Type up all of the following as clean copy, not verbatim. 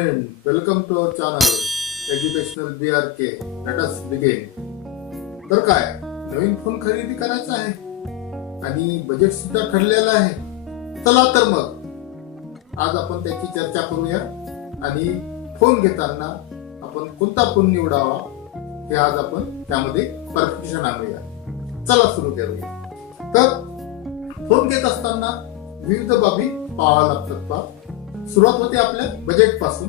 friend, welcome to our channel Educational BRK. Let us begin. तर काय नवीन phone खरेदी करायचा आहे आणि बजेट सुद्धा ठरलेला आहे. चला तर मग आज आपण त्याची चर्चा करूया आणि फोन घेताना आपण कोणता फोन निवडावा हे आज आपण त्यामध्ये परफेक्शन आणूया. चला सुरू करूया. तर फोन घेत असताना विविध बाबी पाहाव्या लागतात. सुरुवात होते आपल्या बजेट पासून.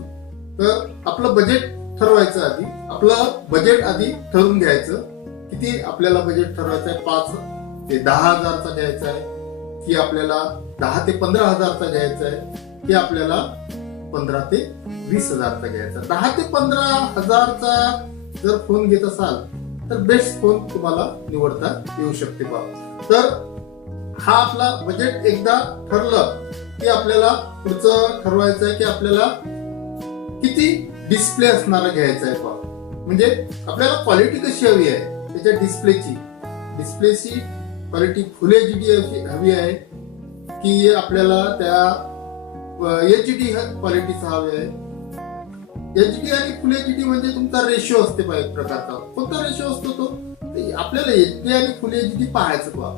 तर आपलं बजेट ठरवायचं आधी, आपलं बजेट आधी ठरवून घ्यायचं. किती आपल्याला बजेट ठरवायचं आहे? 5 ते 10,000चा घ्यायचा आहे की आपल्याला 10 ते 15,000चा घ्यायचा आहे की आपल्याला 15 ते 20,000चा घ्यायचा. 10 ते 15,000चा जर फोन घेत असाल तर बेस्ट फोन तुम्हाला निवडता येऊ शकते बा. तर हा आपला बजेट एकदा ठरलं की आपल्याला पुढचं ठरवायचं आहे की आपल्याला किती डिस्प्ले असणारा घ्यायचा आहे बा. म्हणजे आपल्याला क्वालिटी कशी हवी आहे त्याच्या डिस्प्लेची क्वालिटी फुल HD हवी आहे की आपल्याला त्या HD क्वालिटीचा हवी आहे. HD आणि फुल HD म्हणजे तुमचा रेशो असते बा एक प्रकारचा. कोणता रेशो असतो तो? आपल्याला HD आणि फुल HD पाहायचं बा.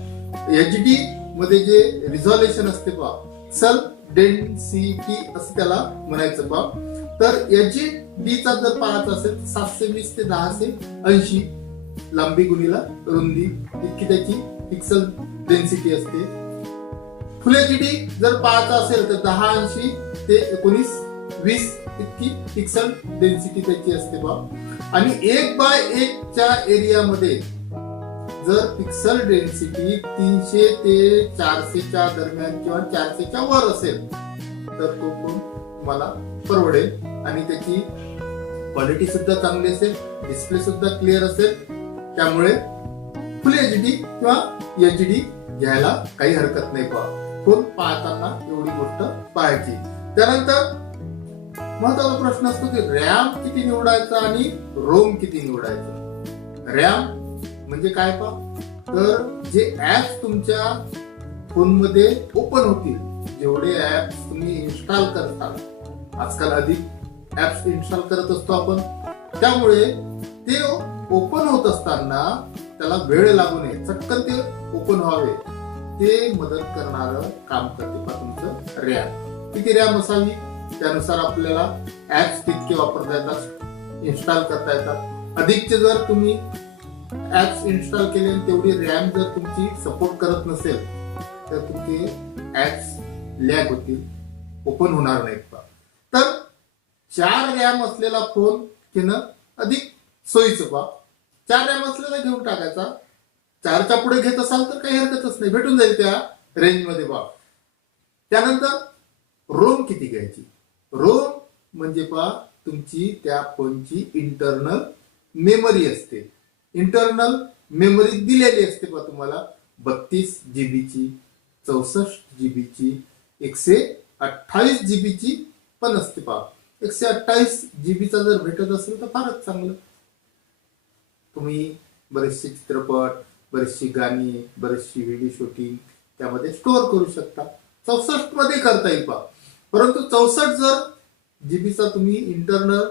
HD मध्ये जे रिझॉल्युशन असते बा, सेल डेन्सिटी असं त्याला म्हणायचं बा. तर HD चा जर पाहायचा असेल 720 ते 1080 लांबी गुणिला रुंदी इतकी त्याची पिक्सल डेन्सिटी असते. फुल HD जर पाहायचा असेल तर 1080 ते 1920 इतकी पिक्सल डेन्सिटी त्याची असते बा. आणि 1:1 च्या एरियामध्ये जर पिक्सल डेन्सिटी 300 ते 400च्या दरम्यान किंवा 400च्या वर असेल तर तो फोन तुम्हाला परवडेल आणि त्याची क्वालिटी सुद्धा चांगली असेल, डिस्प्ले सुद्धा क्लिअर असेल. त्यामुळे फुल HD किंवा HD घ्यायला काही हरकत नाही बा. फोन पाहताना एवढी गोष्ट पाहायची. त्यानंतर महत्वाचा प्रश्न असतो की रॅम किती निवडायचा आणि रोम किती निवडायचं. रॅम म्हणजे काय पा, तर जे ऍप्स तुमच्या फोनमध्ये ओपन होतील, जेवढे ऍप्स तुम्ही इन्स्टॉल करता, आजकाल अधिक ऍप्स इन्स्टॉल करत असतो आपण, त्यामुळे ते ओपन होत असताना त्याला वेळ लागू नये, चटकन ते ओपन व्हावे, ते मदत करणारं काम करते पा तुमचं रॅम. किती रॅम असावी त्यानुसार आपल्याला ऍप्स तितके वापरता येतात, इन्स्टॉल करता येतात. अधिकचे जर तुम्ही ऍप्स इन्स्टॉल केले आणि तेवढी रॅम जर तुमची सपोर्ट करत नसेल तर तुमचे ऍप्स लॅग होतील, ओपन होणार नाहीत पा. तर 4 रॅम असलेला फोन घेणं अधिक सोयीचं पा. 4 रॅम असलेला घेऊन टाकायचा. 4च्या पुढे घेत असाल तर काही हरकतच नाही, भेटून जाईल त्या रेंज मध्ये पा. त्यानंतर रोम किती घ्यायची. रोम म्हणजे पा तुमची त्या फोनची इंटरनल मेमरी असते. इंटरनल मेमरी दिलेली असते पा तुम्हाला 32 GB ची, 64 GB ची, 128 GB ची पण असते पा. 128 GB चा जर भेटत असेल तर फारच चांगलं. तुम्ही बरेचसे चित्रपट, बरेचशी गाणी, बरेचशी व्हिडिओ शूटिंग त्यामध्ये स्टोअर करू शकता. 64 मध्ये करता येईल पा. परंतु 64 GB चा तुम्ही इंटरनल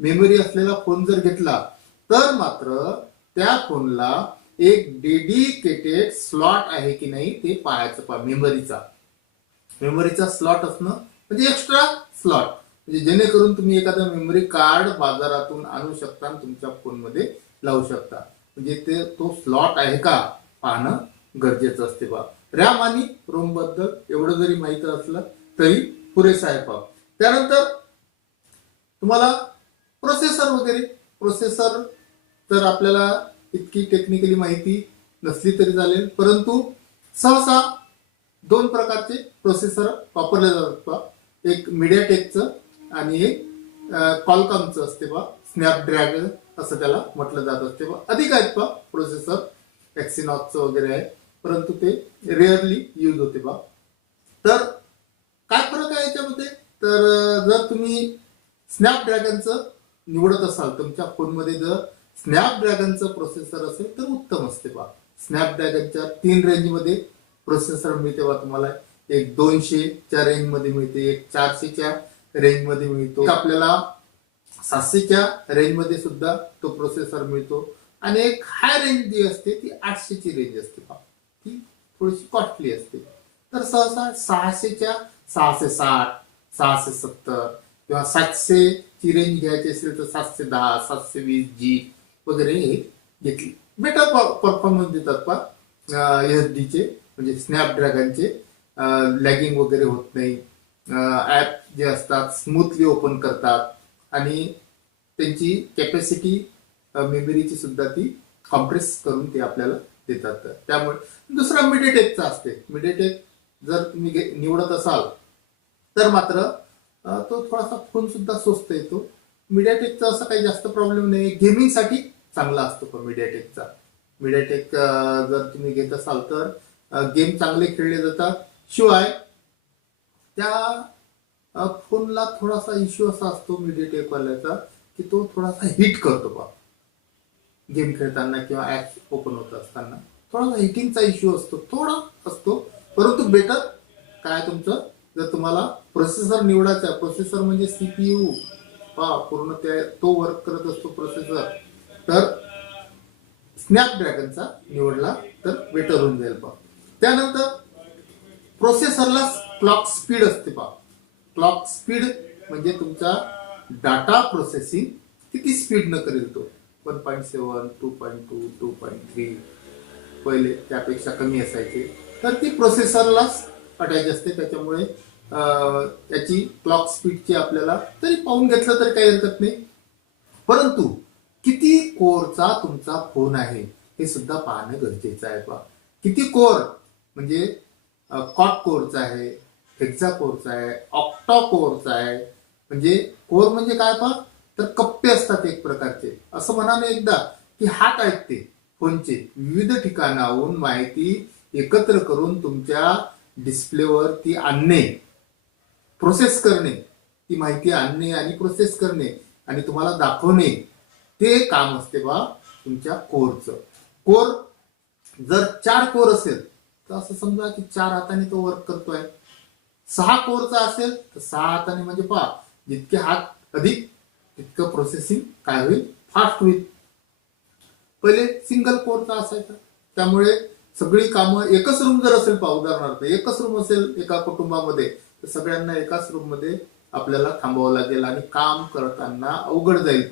मेमरी असलेला फोन जर घेतला तर मात्र त्या फोनला एक डेडिकेटेड स्लॉट आहे की नाही ते पाहायचं पा. मेमरीचा स्लॉट असणं म्हणजे एक्स्ट्रा स्लॉट, म्हणजे जेणेकरून तुम्ही एखादं मेमरी कार्ड बाजारातून आणू शकता आणि तुमच्या फोन मध्ये लावू शकता. म्हणजे ते तो स्लॉट आहे का पाहणं गरजेचं असते बा. रॅम आणि रोम बद्दल एवढं जरी माहित असलं तरी पुरेसं आहे पा. त्यानंतर तुम्हाला प्रोसेसर तर आपल्याला इतकी टेक्निकली माहिती नसली तरी चालेल, परंतु सहसा 2 प्रकारचे प्रोसेसर वापरले जातात पा. एक मीडियाटेकचं आणि एक क्वालकॉमचं असते पा. स्नॅपड्रॅगन असं त्याला म्हटलं जात असते पा. अधिक आहेत पा प्रोसेसर, एक्सिनॉसचं वगैरे आहे, परंतु ते रेअरली यूज होते पा. तर काय फरक आहे याच्यामध्ये? तर जर तुम्ही स्नॅपड्रॅगनचं निवडत असाल, तुमच्या फोनमध्ये जर स्नॅपड्रॅगनचं प्रोसेसर असेल तर उत्तम असते पा. स्नॅपड्रॅगनच्या 3 रेंज मध्ये प्रोसेसर मिळते बा तुम्हाला. एक 200च्या रेंज मध्ये मिळते, एक 400च्या रेंज मध्ये मिळतो, आपल्याला 700च्या रेंज मध्ये सुद्धा तो प्रोसेसर मिळतो, आणि एक हाय रेंज जी असते ती 800ची रेंज असते, ती थोडीशी कॉस्टली असते. तर सहसा 600च्या 660, 670 किंवा 700 ची रेंज घ्यायची असेल तर 710, 720G वगैरे हे घेतली. बेटर परफॉर्मन्स देतात SD चे, म्हणजे स्नॅपड्रॅगनचे. लॅगिंग वगैरे होत नाही, ऍप जे असतात स्मूथली ओपन करतात, आणि त्यांची कॅपॅसिटी मेमरीची सुद्धा ती कॉम्प्रेस करून ते आपल्याला देतात. त्यामुळे दुसरा मीडियाटेकचा असते. मीडियाटेक जर तुम्ही निवडत असाल तर मात्र तो थोडासा फोन सुद्धा स्वस्त येतो. मीडियाटेकचा असा काही जास्त प्रॉब्लेम नाही. गेमिंगसाठी चांगला असतो पण मीडियाटेकचा. मीडियाटेक जर तुम्ही घेत असाल तर गेम चांगले खेळले जातात. शिवाय त्या फोनला थोडासा इश्यू असा असतो मीडियाटेक वाल्याचा की तो थोडासा हिट करतो गेम खेळताना किंवा ऍप ओपन होत असताना थोडासा हिटिंगचा इश्यू असतो, थोडा असतो. परंतु बेटर काय तुमचं, जर तुम्हाला प्रोसेसर निवडायचा, प्रोसेसर म्हणजे CPU पूर्ण तो वर्क करत असतो प्रोसेसर, तर स्नॅपड्रॅगनचा निवडला तर बेटर होऊन जाईल. त्यानंतर प्रोसेसरला क्लॉक स्पीड असते. क्लॉक स्पीड म्हणजे तुमचा डाटा प्रोसेसिंग किती स्पीड न करेल तो. 1.7, 2.2, 2.3 पहिले त्यापेक्षा कमी असायचे, तर ती प्रोसेसरलाच अटॅच असते. त्याच्यामुळे त्याची क्लॉक स्पीडची आपल्याला तरी पाहून घेतलं तर काही हरकत नाही. परंतु किती कोरचा तुमचा फोन आहे हे सुद्धा पाहणं गरजेचं आहे. किती कोर म्हणजे क्वाड कोरचा आहे, हेक्सा कोरचा आहे, ऑक्टा कोरचा आहे. म्हणजे कोर म्हणजे काय तर कप्पे असतात एक प्रकारचे. असं म्हणा ना एकदा की हात आहेत ते फोनचे, विविध ठिकाणाहून माहिती एकत्र करून तुमच्या डिस्प्लेवर ती आणणे, प्रोसेस करणे, ती माहिती आणणे आणि प्रोसेस करणे आणि तुम्हाला दाखवणे, ते काम असते तुमच्या कोरचं. कोर जर 4 कोर असेल तर असं समजा की 4 हाताने तो वर्क करतोय. 6 कोरचा असेल तर 6 हाताने, म्हणजे जितके हात अधिक तितकं प्रोसेसिंग काय होईल, फास्ट होईल. पहिले सिंगल कोरचा असायचा, त्यामुळे सगळी कामं एकच रूम जर असेल उदाहरणार्थ एकच रूम असेल एका कुटुंबामध्ये, तर सगळ्यांना एकाच रूम मध्ये आपल्याला थांबावं लागेल आणि काम करताना अवघड जाईल.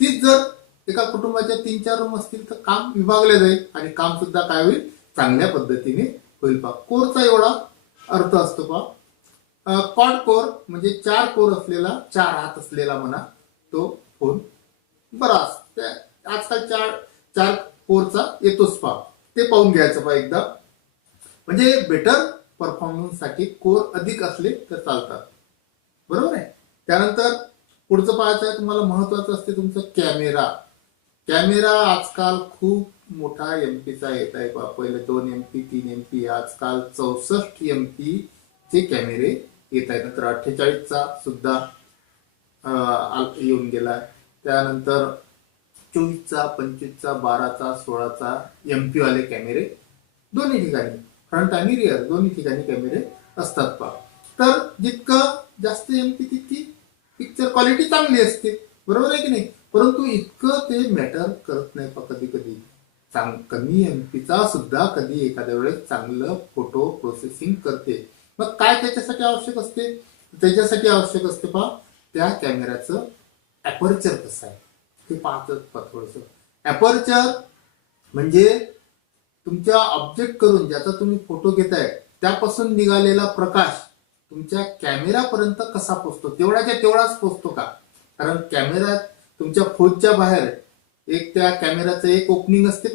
तीच जर एका कुटुंबाच्या 3-4 रूम असतील तर काम विभागले जाईल आणि काम सुद्धा काय होईल, चांगल्या पद्धतीने होईल. कोरचा एवढा अर्थ असतो. क्वाड कोर म्हणजे 4 कोर असलेला, 4 हात असलेला म्हणा तो फोन बराच. आजकाल 4 कोरचा येतोच ते पाहून घ्यायचं एकदा. म्हणजे बेटर परफॉर्मन्स साठी कोर अधिक असले तर चालतात, बरोबर आहे. त्यानंतर पुढचं पाहायचं आहे तुम्हाला, महत्वाचं असते तुमचं कॅमेरा. कॅमेरा आजकाल खूप मोठा MP येत आहे. पहिले 2 MP 3 MP, आजकाल 64 MP चे कॅमेरे येत आहेत. नंतर 48चा सुद्धा येऊन गेला. त्यानंतर 24चा, 25चा, 12चा, 16चा MP वाले कॅमेरे दोन्ही ठिकाणी, फ्रंट आणि रिअर दोन्ही ठिकाणी कॅमेरे असतात. तर जितकं जास्त MP तितकी पिक्चर क्वालिटी चांगली असते, बरोबर आहे की नाही. परंतु इतकं ते मॅटर करत नाही. कधी कधी कमी MPचा सुद्धा कधी एखाद्या वेळेस चांगलं फोटो प्रोसेसिंग करते. मग काय त्याच्यासाठी आवश्यक असते, त्याच्यासाठी आवश्यक असते त्या कॅमेऱ्याचं अपर्चर कसं आहे ते पाहतात थोडस. अपर्चर म्हणजे तुमच्या ऑब्जेक्ट करून ज्याचा तुम्ही फोटो घेताय त्यापासून निघालेला प्रकाश तुमच्या कॅमेरापर्यंत कसा पोहोचतो, तेवढाच्या तेवढाच पोहोचतो का. कारण कॅमेऱ्यात तुमच्या फोनच्या बाहेर एक त्या कॅमेराचं एक ओपनिंग असते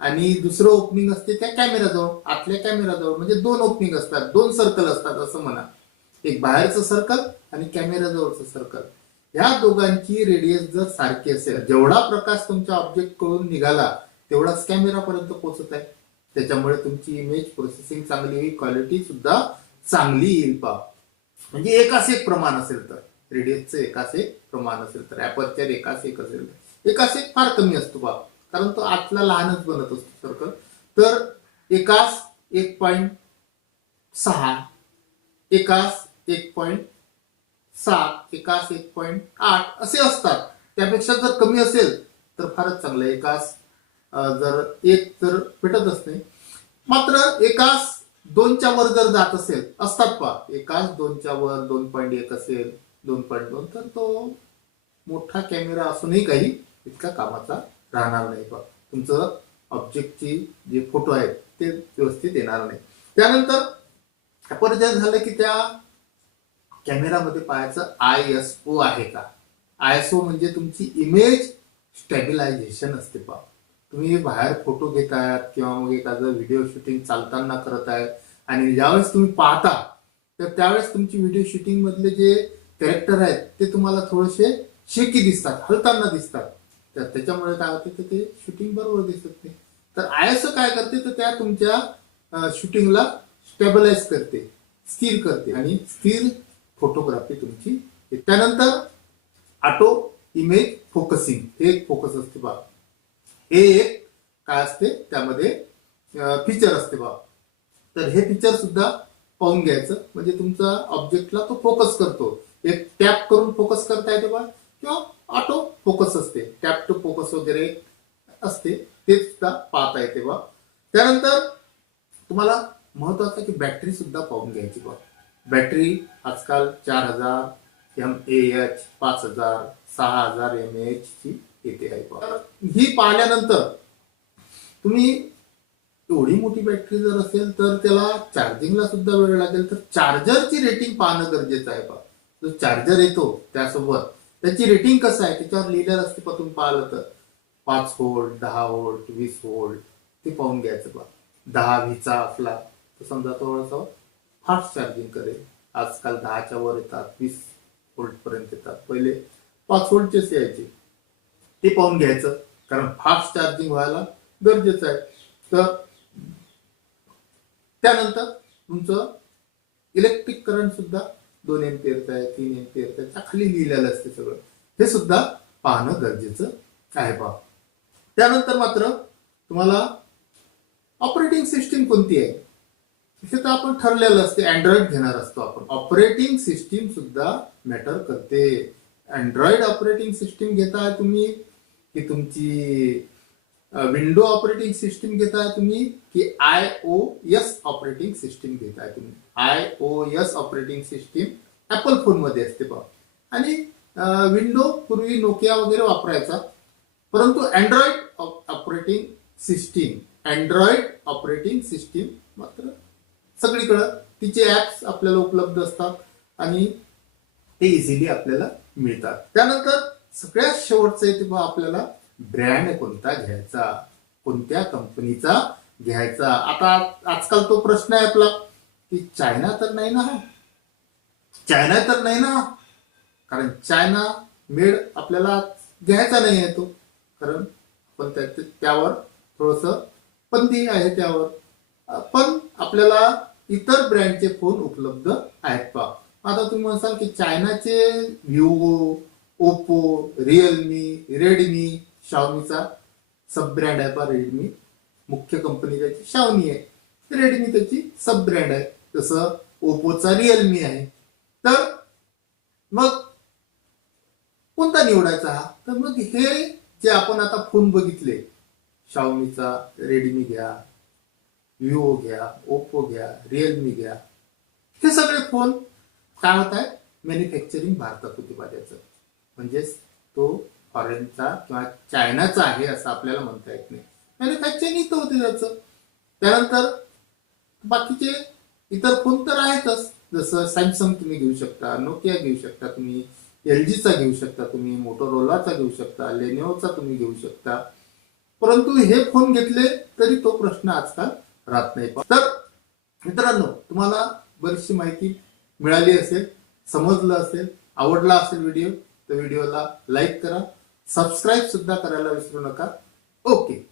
आणि दुसरं ओपनिंग असते त्या कॅमेराजवळ, आतल्या कॅमेराजवळ. म्हणजे 2 ओपनिंग असतात, 2 सर्कल असतात असं म्हणा. एक बाहेरचं सर्कल आणि कॅमेराजवळचं सर्कल. ह्या दोघांची रेडियस जर सारखी असेल, जेवढा प्रकाश तुमच्या ऑब्जेक्ट कडून निघाला तेवढाच कॅमेरापर्यंत पोहोचत आहे. त्याच्यामुळे तुमची इमेज प्रोसेसिंग चांगली होईल, क्वालिटी सुद्धा चांगली येईल. म्हणजे एकाच एक प्रमाण असेल तर, रेडियसचं एकाच एक प्रमाण असेल तर, अपर्चर एकाच एक असेल तर, एकाच एक फार कमी असतो कारण तो आतला लहानच बनत असतो सर्कल. तर एकाच 1.6, एकाच 1.7 1.7, एकास 1.8 असे असतात. त्यापेक्षा जर कमी असेल तर फारच चांगलं. एकास जर एक जर भेटतच नाही. मात्र एकास 2च्या वर जर जात असेल, असतात पहा एकास 2च्या वर 2.1 असेल, 2.2, तर तो मोठा कॅमेरा असूनही काही इतका कामाचा राहणार नाही. पहा तुमचं ऑब्जेक्टची जे फोटो आहेत ते व्यवस्थित येणार नाही. त्यानंतर आपण जे झालं की त्या कॅमेरामध्ये पाहायचं ISO आहे का. ISO म्हणजे तुमची इमेज स्टॅबिलायझेशन असते. पहा तुम्ही बाहेर फोटो घेत आहात किंवा मग एखादं व्हिडिओ शूटिंग चालताना करत आहे आणि ज्यावेळेस तुम्ही पाहता तर त्यावेळेस तुमची व्हिडिओ शूटिंग मधले जे कॅरेक्टर आहेत ते तुम्हाला थोडेसे शेकी दिसतात, हलताना दिसतात. तर त्याच्यामुळे काय होते तर ते शूटिंग बरोबर दिसत नाही. तर ISO काय करते तर त्या तुमच्या शूटिंगला स्टेबलाइज करते, स्थिर करते आणि स्थिर फोटोग्राफी तुमची. त्यानंतर ऑटो इमेज फोकसिंग हे एक फोकस असते बा. हे एक काय असते त्यामध्ये फीचर असते बा. तर हे फीचर सुद्धा पाहून घ्यायचं म्हणजे तुमचा ऑब्जेक्टला तो फोकस करतो. एक टॅप करून फोकस करता येते बा किंवा ऑटो फोकस असते, टॅप टू फोकस वगैरे असते, ते सुद्धा पाहता येते बा. त्यानंतर तुम्हाला महत्वाचं की बॅटरी सुद्धा पाहून घ्यायची बा. बॅटरी आजकाल 4000 mAh, 5000, 6000 mAh ची येते आहे. ही पाहिल्यानंतर तुम्ही एवढी मोठी बॅटरी जर असेल तर त्याला चार्जिंगला सुद्धा वेळ लागेल. तर चार्जरची रेटिंग पाहणं गरजेचं आहे बा. जो चार्जर येतो त्यासोबत त्याची रेटिंग कसं आहे त्याच्यावर लिहिलेलं असते. तुम्ही पाहिलं तर 5 व्होल्ट, 10 व्होल्ट, 20 व्होल्ट ते पाहून घ्यायचं बा. 10-20 असला तर समजा थोडंसं फास्ट चार्जिंग करेल. आजकाल 10च्या वर येतात, 20 व्होल्ट पर्यंत येतात. पहिले 5 व्होल्टचेच यायचे, ते पाहून घ्यायचं कारण फास्ट चार्जिंग व्हायला गरजेचं आहे. तर त्यानंतर तुमचं इलेक्ट्रिक करंट सुद्धा 2 एम्पियरचं आहे, 3 एम्पियरचं आहे, त्या खाली लिहिलेलं असते सगळं. हे सुद्धा पाहणं गरजेचं आहे पहा. त्यानंतर मात्र तुम्हाला ऑपरेटिंग सिस्टीम कोणती आहे तिथे तर आपण ठरलेलं असते. अँड्रॉइड घेणार असतो आपण. ऑपरेटिंग सिस्टीम सुद्धा मॅटर करते. अँड्रॉइड ऑपरेटिंग सिस्टीम घेताय तुम्ही की तुमची विंडो ऑपरेटिंग सिस्टीम घेताय तुम्ही की iOS ऑपरेटिंग सिस्टीम घेताय तुम्ही. iOS operating system apple phone मध्ये असते पहा. आणि विंडो पूर्वी नोकिया वगैरे वापरायचा, परंतु अँड्रॉइड ऑपरेटिंग सिस्टीम मात्र सगळीकडे तिचे ऍप्स आपल्याला उपलब्ध असतात आणि ते इझिली आपल्याला मिळतात. त्यानंतर सगळ्यात शेवटचं येते पहा आपल्याला ब्रँड कोणता घ्यायचा, कोणत्या कंपनीचा घ्यायचा. आता आजकाल तो प्रश्न आहे आपला की चायना तर नाही ना, कारण चायना मेड आपल्याला घ्यायचा नाही आहे तो, कारण पण त्यावर थोडस बंदी आहे त्यावर. पण आपल्याला इतर ब्रँडचे फोन उपलब्ध आहेत पहा. आता तुम्ही म्हणाल की चायनाचे विवो, ओप्पो, रिअलमी, रेडमी, शाओमीचा सब ब्रँड आहे पहा. रेडमी मुख्य कंपनी त्याची शाओमी आहे, रेडमी त्याची सब ब्रँड आहे. जसं ओप्पोचा रिअलमी आहे. तर मग कोणता निवडायचा हा, तर मग हे जे आपण आता फोन बघितले, शाओमीचा, रेडमी घ्या, विवो घ्या, ओप्पो घ्या, रिअलमी घ्या, हे सगळे फोन काय होत आहे मॅन्युफॅक्चरिंग भारतात होते त्याचं. म्हणजेच तो फॉरेनचा किंवा चायनाचा आहे असं आपल्याला म्हणता येत नाही. मॅन्युफॅक्चरिंग इथं होते त्याचं. त्यानंतर बाकीचे इतर फोन तर आहेतच. जसं सॅमसंग तुम्ही घेऊ शकता, नोकिया घेऊ शकता तुम्ही, LGचा घेऊ शकता तुम्ही, मोटोरोलाचा घेऊ शकता, लेनोवोचा तुम्ही घेऊ शकता. परंतु हे फोन घेतले तरी तो प्रश्न आजकाल राहत नाही. तर मित्रांनो, तुम्हाला बरीचशी माहिती मिळाली असेल, समजलं असेल, आवडला असेल व्हिडिओ तर व्हिडिओला लाईक करा, सबस्क्राईब सुद्धा करायला विसरू नका. ओके.